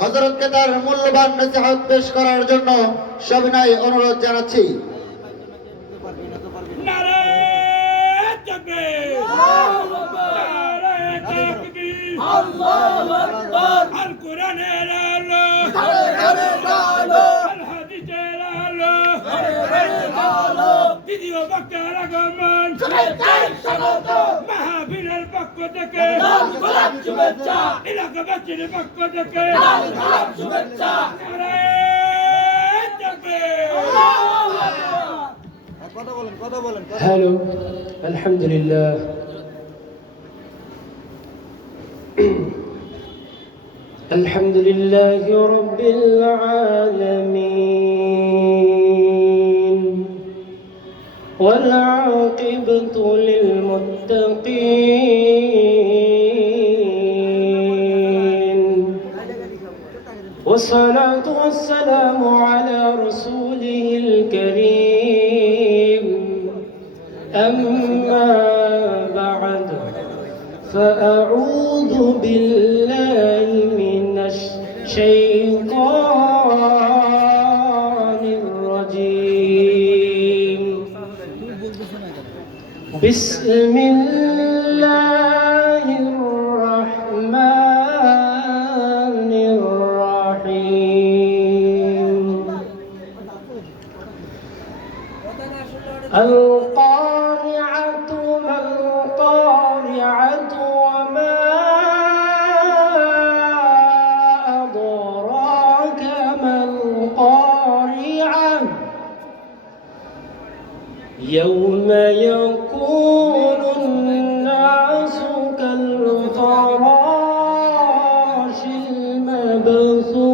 হযরতকে তার মূল্যবান নসিহত পেশ করার জন্য সবিনয় অনুরোধ জানাচ্ছি। নারায়ে তাকবীর, নারায়ে তাকবীর, আল্লাহু আকবার। আল কোরআনের আলো, আল হাদিসের আলো, দ্বিতীয় বক্তার আগমন, মাহফিলের পক্ষ থেকে এলাকাবাসীর পক্ষ থেকে নারায়ে তাকবীর। হ্যালো, আলহামদুলিল্লাহ। আলহামদুলিল্লাহি রাব্বিল আলামিন ওয়াল আকিবাতু লিল মুত্তাকিন والصلاة والسلام على رسوله الكريم أما بعد فأعوذ بالله من الشيطان الرجيم بسم الله الرحمن الرحيم القارعة ما القارعة وما أدراك ما القارعة يوم يكون الناس كالفراش المبثوث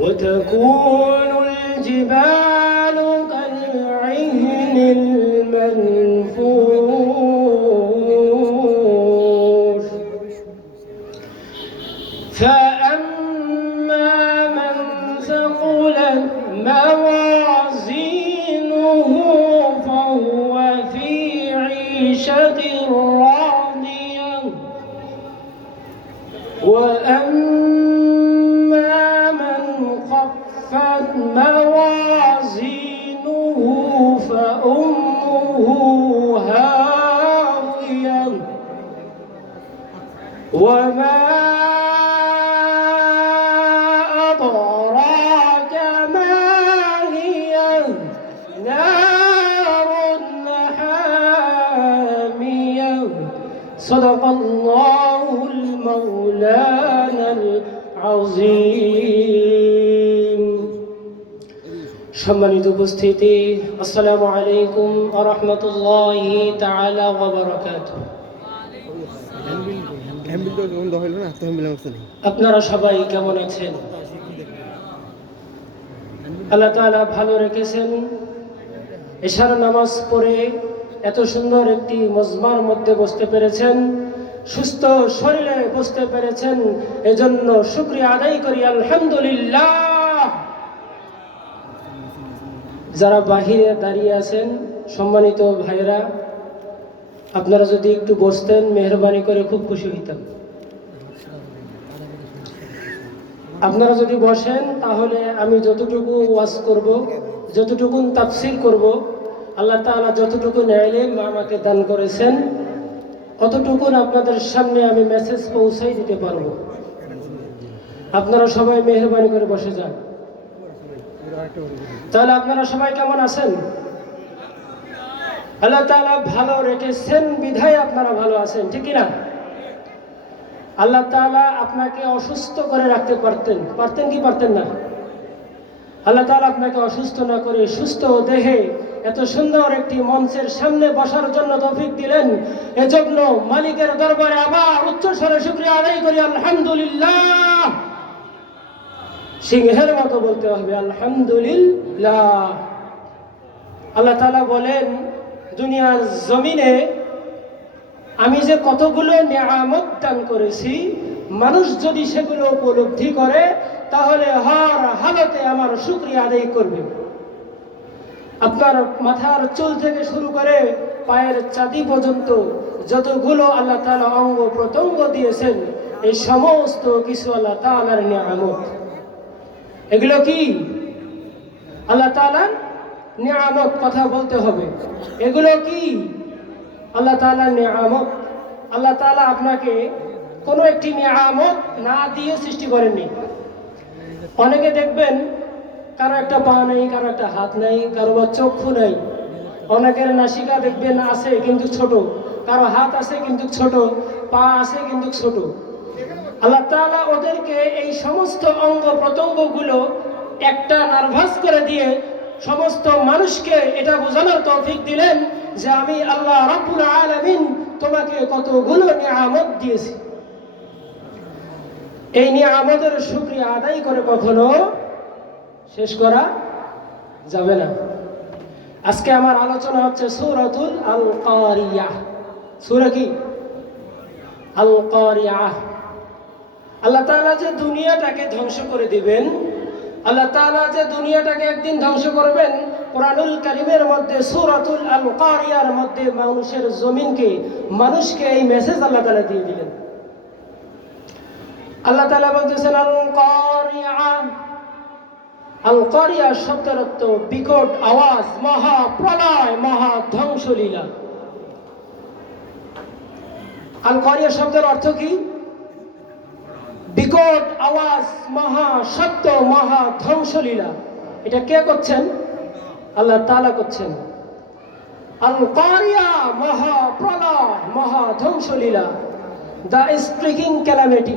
وتكون الجبال كالعهن المنفوش فأما من ثقلت موازينه فهو في عيشة راضية وأما من خفت موازينه فأمه هاوية وما أدراك ما هي نار حامية صدق الله المولانا العظيم সম্মানিত উপস্থিতি, আসসালামু আলাইকুম ওয়া রাহমাতুল্লাহি তাআলা ওয়া বারাকাতুহু। আপনারা সবাই কেমন আছেন? আল্লাহ তাআলা ভালো রেখেছেন। এশার নামাজ পড়ে এত সুন্দর একটি মজমার মধ্যে বসতে পেরেছেন, সুস্থ শরীরে বসতে পেরেছেন, এজন্য শুকরিয়া আদায় করি আলহামদুলিল্লাহ। যারা বাহিরে দাঁড়িয়ে আছেন সম্মানিত ভাইরা, আপনারা যদি একটু বসতেন মেহরবানি করে খুব খুশি হইতাম। আপনারা যদি বসেন তাহলে আমি যতটুকু ওয়াজ করব, যতটুকু তাফসীর করব, আল্লাহ তাআলা যতটুকু ইলম আমাকে দান করেছেন অতটুকু আপনাদের সামনে আমি মেসেজ পৌঁছাই দিতে পারবো। আপনারা সবাই মেহরবানি করে বসে যান। তাহলে আপনারা সবাই কেমন আছেন? আল্লাহ তাআলা ভালো রেখেছেন বিধায় আপনারা ভালো আছেন, ঠিক না? আল্লাহ তাআলা আপনাকে অসুস্থ করে রাখতে পারতেন কি পারতেন না? আল্লাহ তাআলা আপনাকে অসুস্থ না করে সুস্থ দেহে এত সুন্দর একটি মঞ্চের সামনে বসার জন্য তৌফিক দিলেন। এজন্য মালিকের দরবারে আবার উচ্চ স্বরে শুকরিয়া আদায় করি আলহামদুলিল্লাহ। সিংহের মতো বলতে হবে আলহামদুলিল্লাহ। আল্লাহ তাআলা বলেন, দুনিয়ার জমিনে আমি যে কতগুলো নিয়ামত দান করেছি, মানুষ যদি সেগুলো উপলব্ধি করে তাহলে হর হালতে আমার শুকরিয়া আদায় করবে। আপনার মাথার চুল থেকে শুরু করে পায়ের চাঁদি পর্যন্ত যতগুলো আল্লাহ তাআলা অঙ্গ প্রত্যঙ্গ দিয়েছেন, এই সমস্ত কিছু আল্লাহ তাআলার নিয়ামত। এগুলো কি? আল্লাহ তাআলার নিয়ামত, কথা বলতে হবে। এগুলো কি? আল্লাহ তাআলার নিয়ামত। আল্লাহ তাআলা আপনাকে কোনো একটি নিয়ামত না দিয়ে সৃষ্টি করেননি। অনেকে দেখবেন কারো একটা পা নেই, কারো একটা হাত নেই, কারো বা চক্ষু নেই, অনেকের নাসিকা দেখবেন আছে কিন্তু ছোট, কারো হাত আছে কিন্তু ছোট, পা আছে কিন্তু ছোট। আল্লাহ তাআলা ওদেরকে এই সমস্ত অঙ্গ প্রত্যঙ্গগুলো একটা নার্ভাস করে দিয়ে সমস্ত মানুষকে এটা বোঝানোর তৌফিক দিলেন যে আমি আল্লাহ রাব্বুল আলামিন তোমাকে কতগুলো নিয়ামত দিয়েছি। এই নিয়ামতের শুকরিয়া আদায় করে কখনো শেষ করা যাবে না। আজকে আমার আলোচনা হচ্ছে সূরাতুল আল কারিয়াহ। সূরা কি? আল কারিয়াহ। আল্লাহ তাআলা যে দুনিয়াটাকে ধ্বংস করে দিবেন, আল্লাহ তাআলা যে দুনিয়াটাকে একদিন ধ্বংস করবেন, কোরআনুল কারীমের মধ্যে সূরাতুল আল কারিয়ার মধ্যে মানুষের জমিনকে, মানুষকে এই মেসেজ আল্লাহ তাআলা দিয়ে দিলেন। আল্লাহ তাআলা বলতেছেন আল কারিয়াহ। আল কারিয়া শব্দের অর্থ বিকট আওয়াজ, মহা প্রলয়, মহা ধ্বংসলীলা। আল কারিয়া শব্দের অর্থ কি? বিকট আওয়াজ, মহা শব্দ, মহা ধ্বংসলীলা। এটা কে করছেন? আল্লাহ তাআলা করছেন। আল কারিয়া মহা প্রলয়, মহা ধ্বংসলীলা, দ্য স্ট্রিকিং ক্যালামিটি।